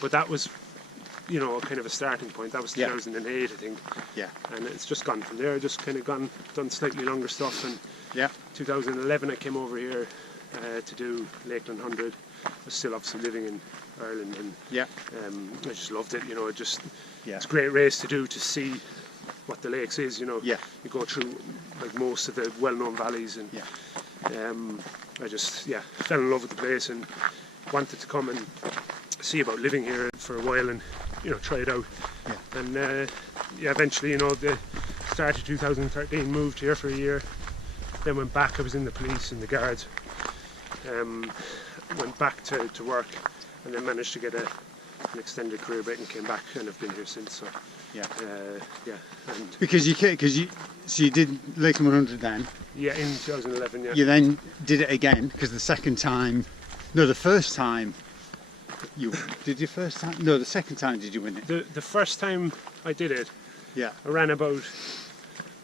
but that was, you know, kind of a starting point. That was 2008, I think. Yeah. And it's just gone from there. Just kind of done slightly longer stuff. And 2011, I came over here to do Lakeland 100. I was still obviously living in Ireland, and I just loved it. You know, it's a great race to do, to see what the lakes is. You know, you go through like most of the well-known valleys, and I just fell in love with the place and wanted to come and see about living here for a while and, you know, try it out. And eventually, you know, the start of 2013, moved here for a year, then went back. I was in the police and the guards, went back to work, and then managed to get an extended career break and came back, and I've been here since. So and because you did Lakeland 100 then. Yeah, in 2011. Yeah. You then did it again because the second time the second time did you win it? The first time I did it, I ran about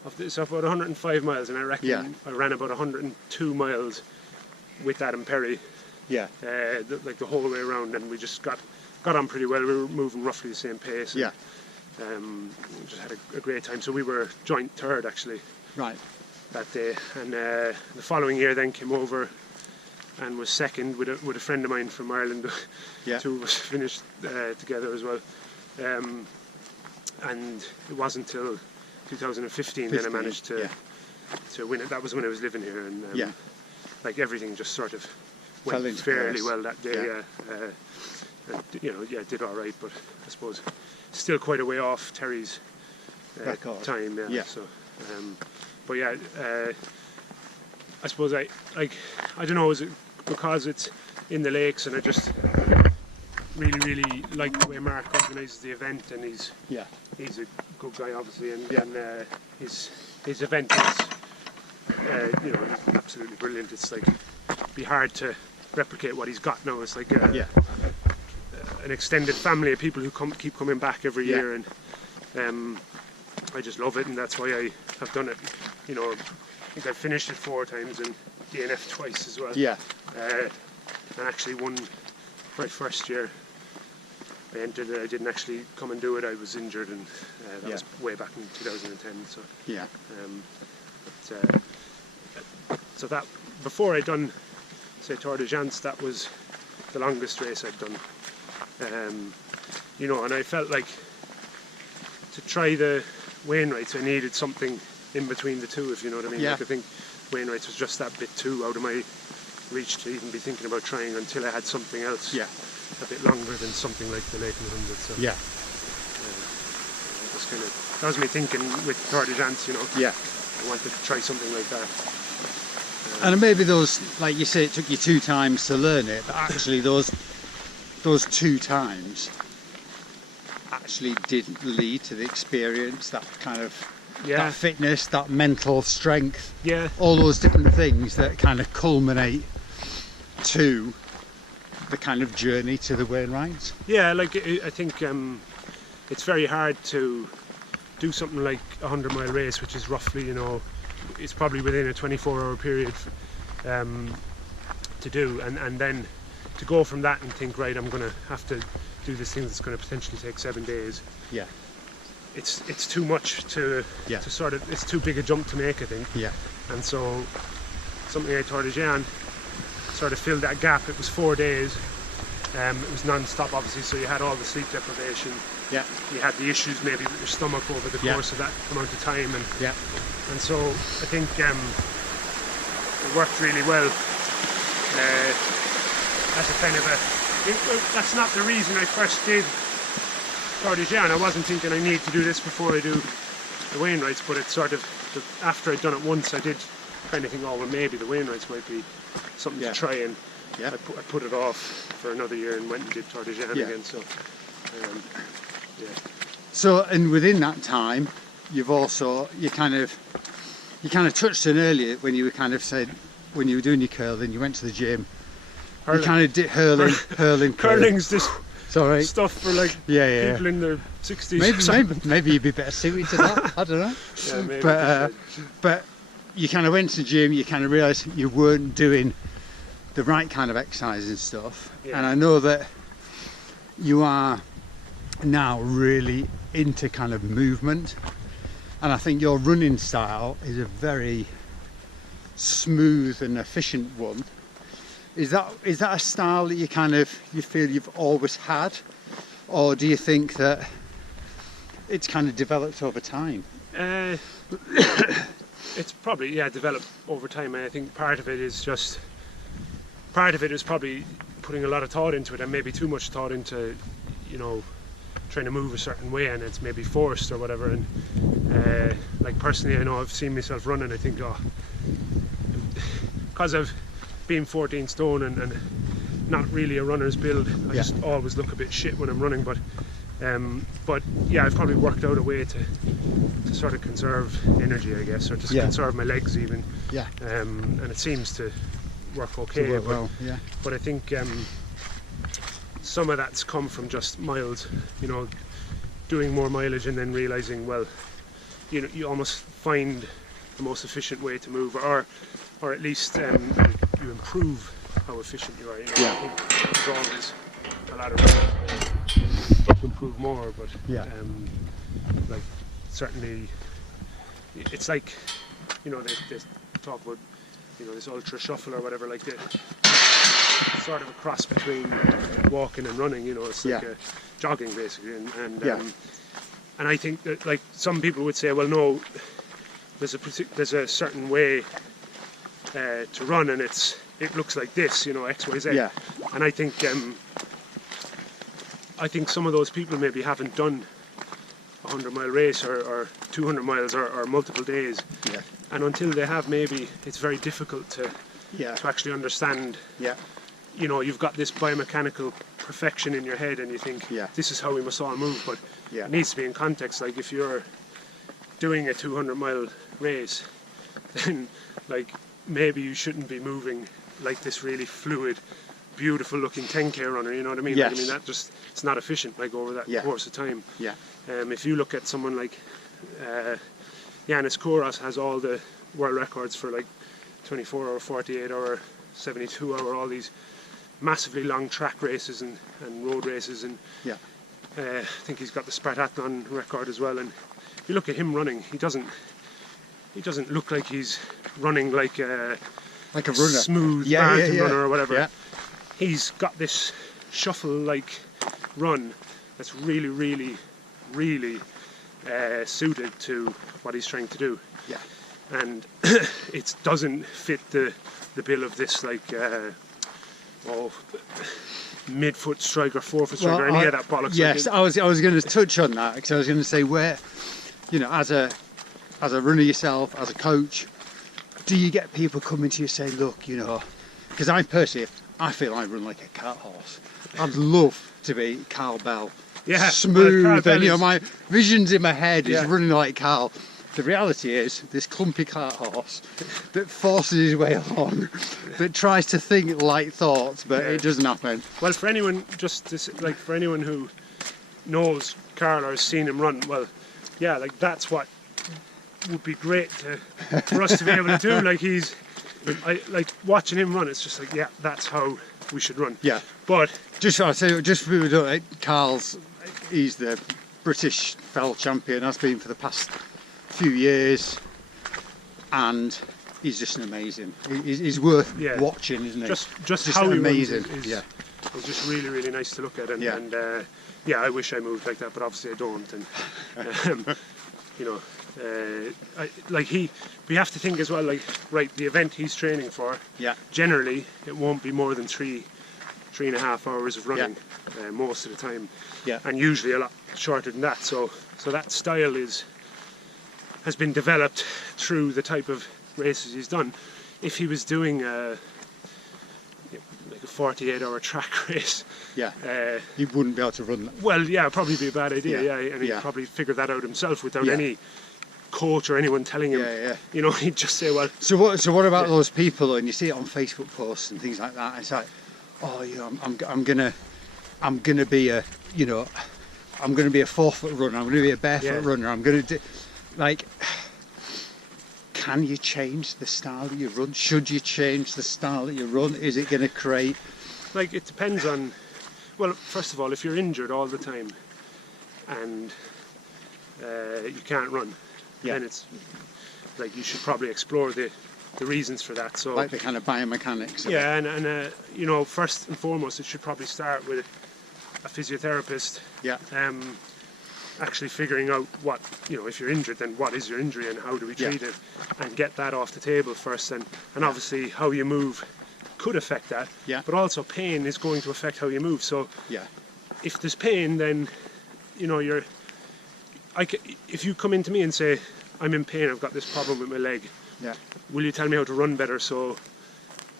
105 miles, and I reckon I ran about 102 miles with Adam Perry. Like the whole way around, and we just got on pretty well. We were moving roughly the same pace. And, just had a great time. So we were joint third actually. Right. That day, and the following year then came over and was second with a friend of mine from Ireland. Two of us finished together as well. And it wasn't until 2015 then I managed to win it. That was when I was living here, and like everything just sort of went fairly well that day. And, you know, did all right, but I suppose still quite a way off Terry's time. So, but I suppose I don't know, is it because it's in the lakes, and I just really like the way Mark organises the event, and he's a good guy obviously, and his event is you know, absolutely brilliant. It's like be hard to replicate what he's got now. It's like an extended family of people who keep coming back every year, and I just love it, and that's why I have done it. You know, I think I've finished it 4 times and DNF twice as well. And actually won my first year. I entered it. I didn't actually come and do it. I was injured, and that was way back in 2010. So so that before I'd done, say, Tour de Jance, that was the longest race I'd done. You know, and I felt like to try the Wainwrights, I needed something in between the two, if you know what I mean. Like, I think Wainwrights was just that bit too out of my reach to even be thinking about trying, until I had something else a bit longer than something like the Lakeland 100. So that was me thinking with Tour de Jance, you know. I wanted to try something like that. And maybe those, like you say, it took you 2 times to learn it, but actually those 2 times actually did lead to the experience, that kind of that fitness, that mental strength, all those different things that kind of culminate to the kind of journey to the Wainwrights. Like I think it's very hard to do something like a 100-mile race, which is roughly, you know, it's probably within a 24-hour period to do, and then to go from that and think, right, I'm going to have to do this thing that's going to potentially take 7 days. It's too much to sort of, it's too big a jump to make, I think. And so something like Tour de Jan sort of filled that gap. It was 4 days. It was non-stop, obviously, so you had all the sleep deprivation. You had the issues maybe with your stomach over the course of that amount of time, and so I think it worked really well. As a kind of that's not the reason I first did Tour de Jan. I wasn't thinking I need to do this before I do the Wainwrights, but it's sort of, after I'd done it once, I did kind of think, oh well, maybe the Wainwrights might be something to try, and I put it off for another year and went and did Tour de Jan again. So so, and within that time you've also, you kind of touched on earlier when you were kind of said, when you were doing your curling, you went to the gym. Hurling. You kind of did hurling. Curling's just stuff for like people in their 60s. Maybe you'd be better suited to that. I don't know. Maybe but you kind of went to the gym. You kind of realised you weren't doing the right kind of exercise and stuff. And I know that you are now really into kind of movement, and I think your running style is a very smooth and efficient one. Is that a style that you feel you've always had, or do you think that it's kind of developed over time? It's probably developed over time. I think part of it is probably putting a lot of thought into it, and maybe too much thought into, you know, trying to move a certain way, and it's maybe forced or whatever. And like personally, I know I've seen myself running, I think, because I've been 14 stone and not really a runner's build, I just always look a bit shit when I'm running, but yeah, I've probably worked out a way to sort of conserve energy, I guess, or just conserve my legs even. And it seems to work okay. But I think some of that's come from just miles, you know, doing more mileage and then realizing, well, you know, you almost find the most efficient way to move, or at least you improve how efficient you are. You know, I think there's always a lot of room to improve more, but like certainly, it's like, you know, they talk about, you know, this ultra shuffle or whatever, like the sort of a cross between walking and running. You know, it's like a jogging basically, and I think that, like, some people would say, well, no, there's a certain way to run, and it looks like this, you know, X, Y, Z. And I think some of those people maybe haven't done a 100-mile race or 200 miles or multiple days, and until they have, maybe it's very difficult to actually understand. You know, you've got this biomechanical perfection in your head, and you think this is how we must all move, but it needs to be in context. Like, if you're doing a 200-mile race, then, like, maybe you shouldn't be moving like this really fluid, beautiful looking 10k runner, you know what I mean? Like, I mean, that just, it's not efficient, like, over that course of time. If you look at someone like Yanis Kouros, has all the world records for like 24 hour, 48 hour, 72 hour, all these massively long track races and road races, and I think he's got the Spartathlon record as well. And if you look at him running, he doesn't look like he's running like a runner, smooth marathon runner or whatever. He's got this shuffle-like run that's really, really, really suited to what he's trying to do. And it doesn't fit the bill of this, like, mid-foot striker, forefoot striker, any of that bollocks. Yes, I was going to touch on that, because I was going to say, where, you know, as a runner yourself, as a coach, do you get people coming to you saying, look, you know, because I personally, I feel I run like a cart horse. I'd love to be Carl Bell. Smooth, and, you know, my visions in my head is running like Carl. The reality is, this clumpy cart horse that forces his way along, that tries to think light thoughts, but it doesn't happen. Well, for anyone, for anyone who knows Carl or has seen him run, well, like, that's what would be great for us to be able to do. Like, like watching him run, it's just like, that's how we should run. But just for people who don't know, Carl's, he's the British fell champion, has been for the past few years, and he's just amazing. He's worth watching, isn't he? Just how amazing. It's just really, really nice to look at, and I wish I moved like that, but obviously I don't. And you know, we have to think as well, like, right, the event he's training for, generally it won't be more than 3.5 hours of running most of the time, and usually a lot shorter than that. So that style has been developed through the type of races he's done. If he was doing like a 48-hour track race, he wouldn't be able to run that. Well, probably be a bad idea, and he'd probably figure that out himself without any coach or anyone telling him. You know, he'd just say, well. So what about those people, and you see it on Facebook posts and things like that? It's like, oh, you know, I'm gonna be a, you know, I'm gonna be a 4-foot runner. I'm gonna be a barefoot runner. I'm gonna do, like, can you change the style that you run? Should you change the style that you run? Is it going to create? Like, it depends on Well, first of all, if you're injured all the time and you can't run, then it's like you should probably explore the reasons for that. So like the kind of biomechanics. Yeah, and you know, first and foremost, it should probably start with a physiotherapist. Yeah. Actually figuring out what, you know, if you're injured, then what is your injury and how do we treat it, and get that off the table first. And obviously how you move could affect that. Yeah. But also pain is going to affect how you move. So if there's pain, then you know if you come into me and say, I'm in pain, I've got this problem with my leg. Yeah. Will you tell me how to run better or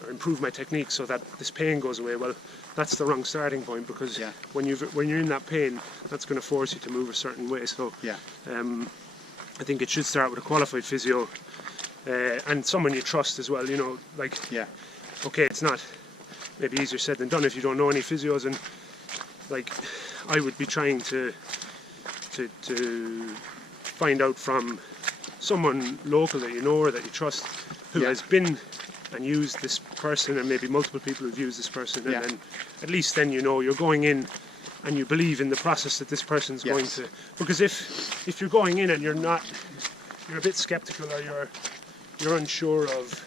improve my technique so that this pain goes away? Well, that's the wrong starting point, because when you're in that pain, that's going to force you to move a certain way. So I think it should start with a qualified physio and someone you trust as well. You know, like okay, it's not maybe easier said than done if you don't know any physios, and like I would be trying to find out from someone local that you know or that you trust who has been and used this person, and maybe multiple people who've used this person, and then at least then you know you're going in and you believe in the process that this person's going to. Because if you're going in and you're a bit skeptical, or you're unsure of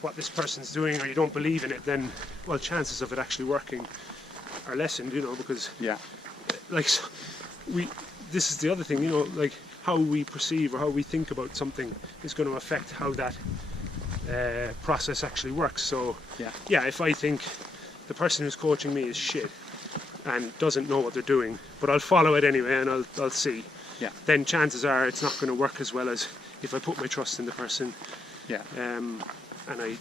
what this person's doing, or you don't believe in it, then well, chances of it actually working are lessened, you know, because like this is the other thing, you know, like how we perceive or how we think about something is going to affect how that process actually works. So if I think the person who's coaching me is shit and doesn't know what they're doing, but I'll follow it anyway and I'll see, then chances are it's not going to work as well as if I put my trust in the person and I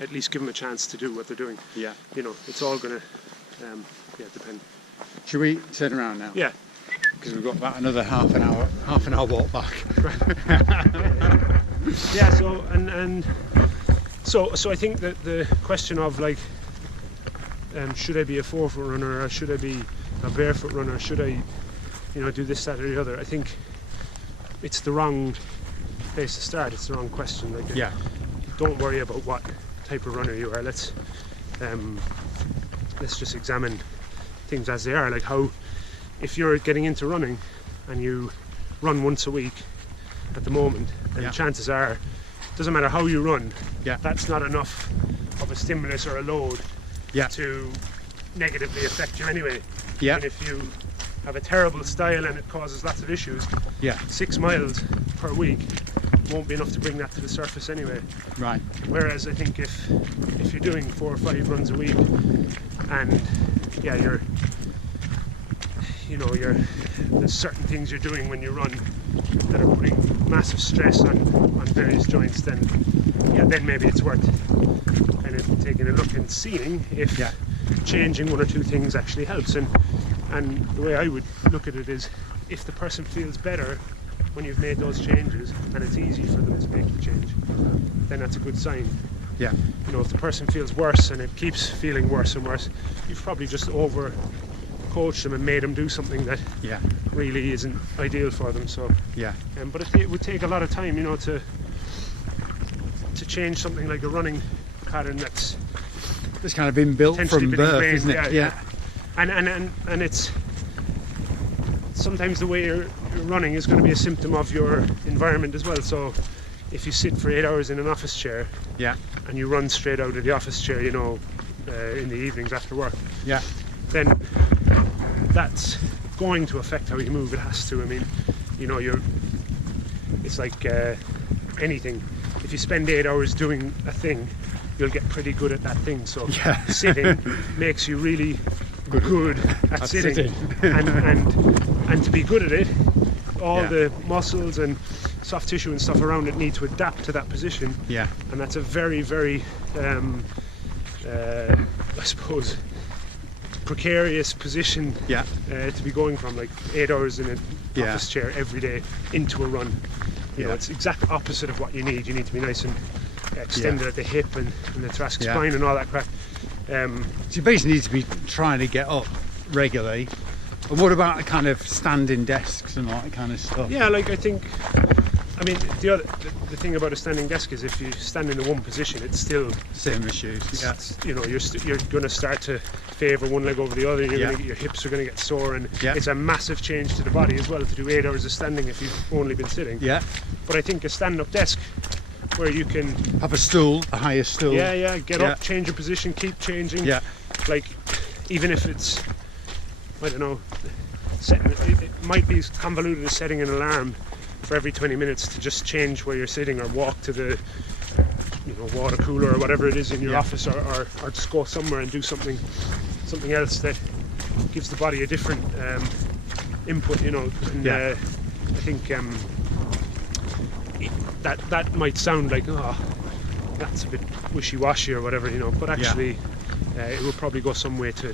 at least give them a chance to do what they're doing. You know, it's all going to depend. Should we turn around now? Yeah. Because we've got about another half an hour walk back. So I think that the question of like, should I be a forefoot runner or should I be a barefoot runner? Should I, you know, do this, that, or the other? I think it's the wrong place to start. It's the wrong question. Like, don't worry about what type of runner you are. Let's just examine things as they are. Like how, if you're getting into running and you run once a week at the moment, then chances are, doesn't matter how you run, that's not enough of a stimulus or a load to negatively affect you anyway. And if you have a terrible style and it causes lots of issues, 6 miles per week won't be enough to bring that to the surface anyway. Right. Whereas I think if you're doing 4 or 5 runs a week and there's certain things you're doing when you run that are putting massive stress on various joints, then maybe it's worth kind of taking a look and seeing if changing 1 or 2 things actually helps. And the way I would look at it is, if the person feels better when you've made those changes and it's easy for them to make the change, then that's a good sign. You know, if the person feels worse and it keeps feeling worse and worse, you've probably just over coached them and made them do something that really isn't ideal for them. So but it would take a lot of time, you know, to change something like a running pattern that's kind of been built from birth, isn't it? And it's sometimes the way you're running is going to be a symptom of your environment as well. So if you sit for 8 hours in an office chair and you run straight out of the office chair, you know, in the evenings after work, then that's going to affect how you move. It has to. I mean, you know, it's like anything. If you spend 8 hours doing a thing, you'll get pretty good at that thing. So sitting makes you really good at sitting. And to be good at it, all the muscles and soft tissue and stuff around it need to adapt to that position. And that's a very, very I suppose precarious position to be going from, like 8 hours in an office chair every day into a run. You know, it's exact opposite of what you need. You need to be nice and extended at the hip and the thoracic spine and all that crap. So you basically need to be trying to get up regularly. And what about kind of standing desks and all that kind of stuff? Yeah, like I I mean, the thing about a standing desk is if you stand in the one position, it's still same issues. Yeah. You know, you're going to start to favour one leg over the other. And your hips are going to get sore, and it's a massive change to the body as well to do 8 hours of standing if you've only been sitting. Yeah. But I think a stand-up desk where you can have a stool, a higher stool. Yeah. Get up, change your position, keep changing. Yeah. Like, even if it's, I don't know, it might be as convoluted as setting an alarm for every 20 minutes to just change where you're sitting, or walk to the water cooler or whatever it is in your office, or just go somewhere and do something else that gives the body a different input, and I think that might sound like, oh, that's a bit wishy-washy or whatever, but actually it will probably go some way to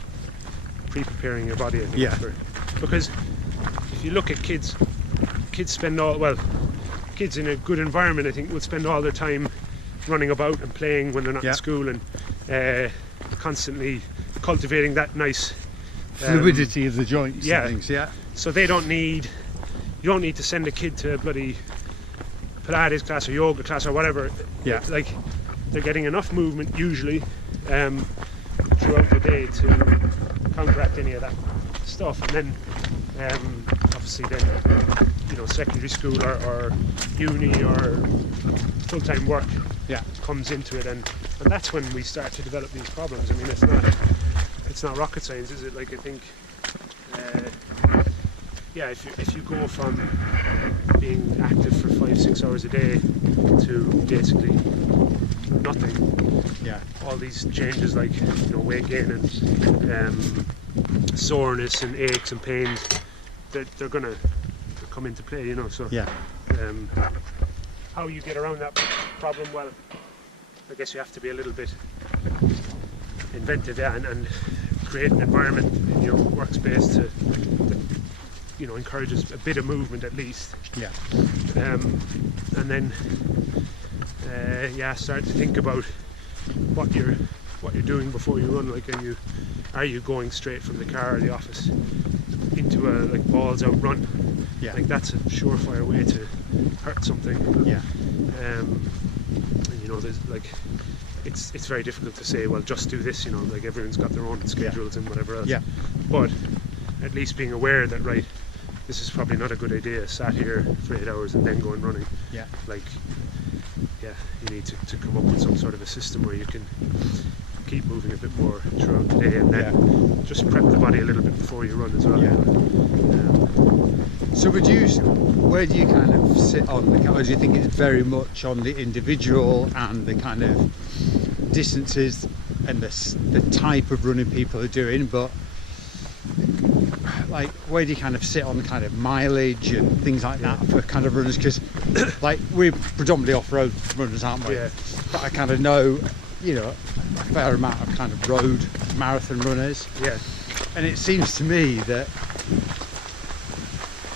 pre-preparing your body, I think, because if you look at kids spend kids in a good environment, I think, will spend all their time running about and playing when they're not in school, and constantly cultivating that nice fluidity of the joints and things. So you don't need to send a kid to a bloody Pilates class or yoga class or whatever. Like, they're getting enough movement usually throughout the day to counteract any of that stuff, and then obviously then secondary school or uni or full-time work comes into it, and that's when we start to develop these problems. I mean, it's not rocket science, is it? Like, I think if you go from being active for 5-6 hours a day to basically nothing, all these changes like weight gain and soreness and aches and pains, they're gonna come into play, so how you get around that problem, well, I guess you have to be a little bit inventive, and create an environment in your workspace that encourages a bit of movement at least, and then start to think about what you're doing before you run. Like, are you going straight from the car or the office into a balls out run? Like, that's a surefire way to hurt something. There's it's very difficult to say, well, just do this, like, everyone's got their own schedules and whatever else. But at least being aware that, right, this is probably not a good idea, sat here for 8 hours and then going running. You need to come up with some sort of a system where you can keep moving a bit more throughout the day, and then just prep the body a little bit before you run as well. So where do you kind of sit on the, or do you think it's very much on the individual and the kind of distances and the type of running people are doing, but like, where do you kind of sit on kind of mileage and things like that for kind of runners? Because like, we're predominantly off-road runners, aren't we? But I kind of know a fair amount of kind of road marathon runners, and it seems to me that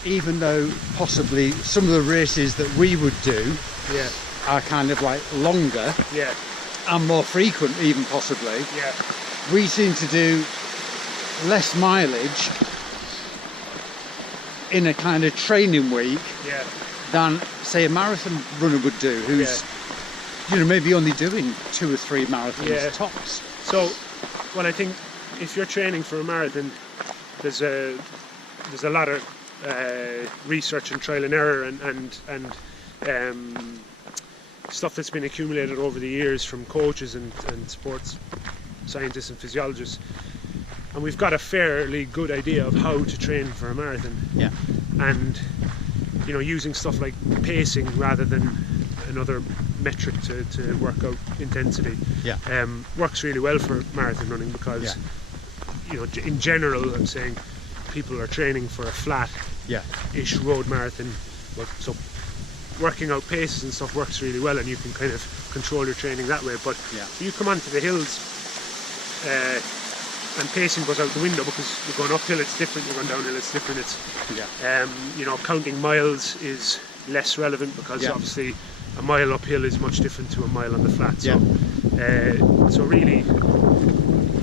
even though possibly some of the races that we would do are kind of like longer and more frequent, even possibly, we seem to do less mileage in a kind of training week than, say, a marathon runner would do, who's maybe only doing 2 or 3 marathons tops. So, well, I think if you're training for a marathon, there's a lot of research and trial and error and stuff that's been accumulated over the years from coaches and sports scientists and physiologists, and we've got a fairly good idea of how to train for a marathon. And using stuff like pacing rather than another metric to work out intensity works really well for marathon running, because in general, I'm saying, people are training for a flat-ish road marathon, so working out paces and stuff works really well, and you can kind of control your training that way. But if you come onto the hills and pacing goes out the window, because you're going uphill it's different, you're going downhill it's different, it's counting miles is less relevant, because obviously a mile uphill is much different to a mile on the flat. So really,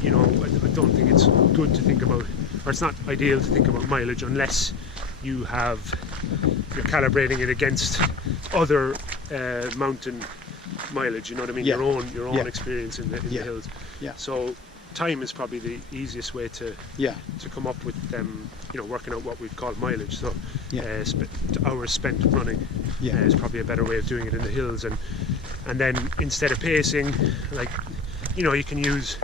I don't think it's good to think about, or it's not ideal to think about mileage unless you're calibrating it against other mountain mileage, you know what I mean? Your own experience in the hills. So time is probably the easiest way to come up with working out what we'd call mileage. So hours spent running is probably a better way of doing it in the hills. And then instead of pacing, like, you can use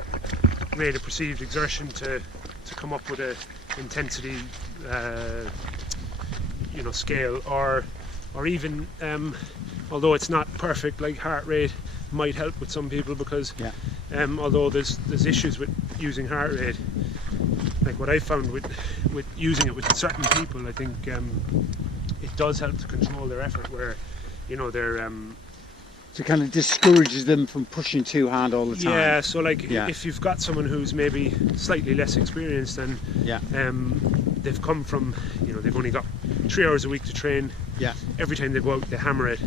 rate of perceived exertion to come up with a intensity scale, or even although it's not perfect, like heart rate might help with some people, because although there's issues with using heart rate, like what I found with using it with certain people, I think it does help to control their effort, where they're so kind of discourages them from pushing too hard all the time. Yeah, so like if you've got someone who's maybe slightly less experienced, and they've come from, they've only got 3 hours a week to train. Every time they go out, they hammer it.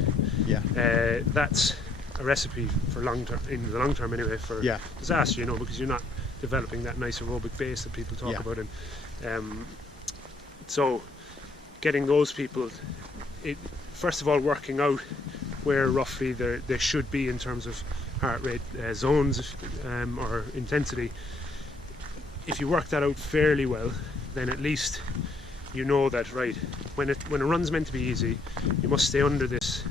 That's a recipe for in the long term anyway, for disaster, because you're not developing that nice aerobic base that people talk about. And so getting those people, first of all, working out where roughly they should be in terms of heart rate zones or intensity. If you work that out fairly well, then at least you know that, right, when a run's meant to be easy, you must stay under this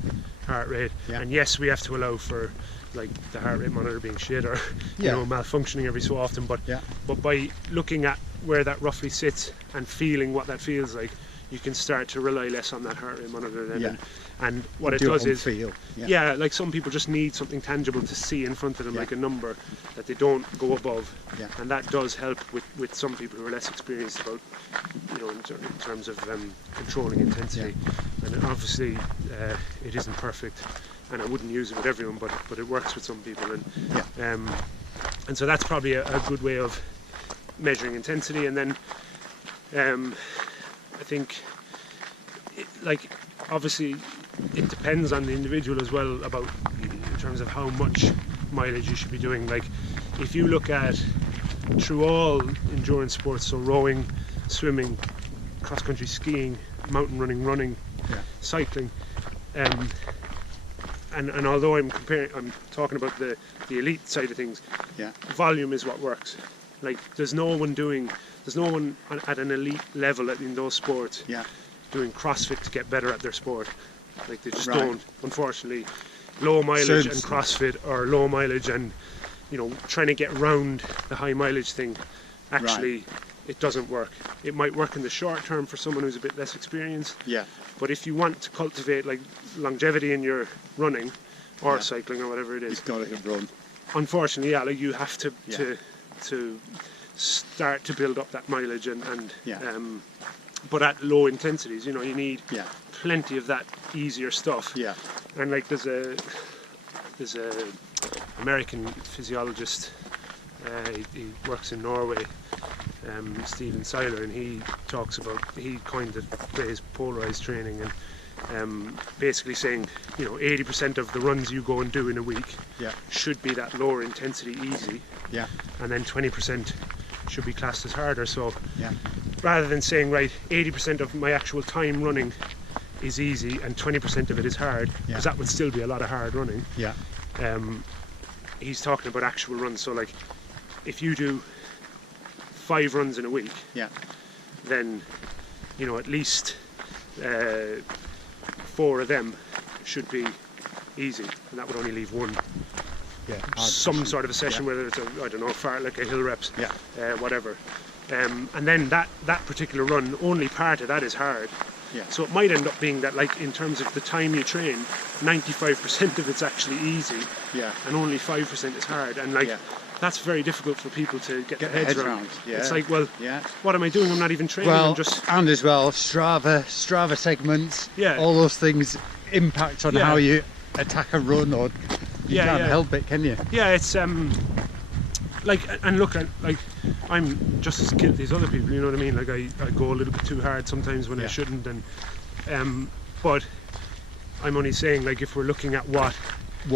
heart rate. And yes, we have to allow for like the heart rate monitor being shit, or malfunctioning every so often, but by looking at where that roughly sits and feeling what that feels like, you can start to rely less on that heart rate monitor then. And what it does is like some people just need something tangible to see in front of them, like a number that they don't go above, and that does help with some people who are less experienced about in terms of controlling intensity. And obviously it isn't perfect, and I wouldn't use it with everyone, but it works with some people, and so that's probably a good way of measuring intensity. And then I think obviously it depends on the individual as well, about in terms of how much mileage you should be doing. Like if you look at through all endurance sports, so rowing, swimming, cross-country skiing, mountain running, cycling, and although I'm talking about the elite side of things, volume is what works. Like there's no one at an elite level in those sports doing CrossFit to get better at their sport. Like they just don't, unfortunately. Low mileage and CrossFit, or low mileage and trying to get around the high mileage thing, actually it doesn't work. It might work in the short term for someone who's a bit less experienced, but if you want to cultivate like longevity in your running or cycling or whatever it is, you've got to run. Unfortunately, like you have to start to build up that mileage, and but at low intensities, you need plenty of that easier stuff. And like there's a American physiologist, he works in Norway, Stephen Seiler, and he coined the phrase polarized training, and basically saying 80% of the runs you go and do in a week should be that lower intensity easy, and then 20% should be classed as harder. So rather than saying, right, 80% of my actual time running is easy and 20% of it is hard, because that would still be a lot of hard running, he's talking about actual runs. So like if you do 5 runs in a week, then at least 4 of them should be easy, and that would only leave one some sort of a session, whether it's like a hill reps, whatever, and then that particular run, only part of that is hard. So it might end up being that, like, in terms of the time you train, 95% of it's actually easy, and only 5% is hard, and like that's very difficult for people to get their heads around. It's like, well, what am I doing? I'm not even training. Well, I'm just... and as well, Strava segments, all those things impact on how you attack a run, or you can't help it, can you? It's like, and look, like, I'm just as guilty as other people, you know what I mean? Like I go a little bit too hard sometimes when I shouldn't, and but I'm only saying, like, if we're looking at what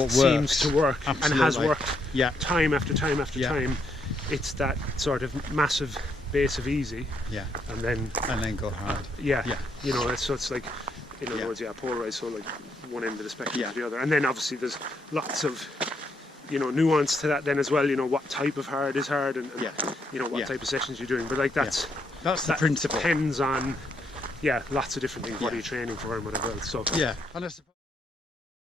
seems to work and has worked time after time after time, it's that sort of massive base of easy, and then go hard. You know, so it's like, in other words, polarized, so like one end of the spectrum to the other, and then obviously there's lots of, you know, nuance to that then as well. You know, what type of hard is hard, and you know, what type of sessions you're doing. But like that's the principle. Depends on lots of different things. What are you training for and whatever else. So and I suppose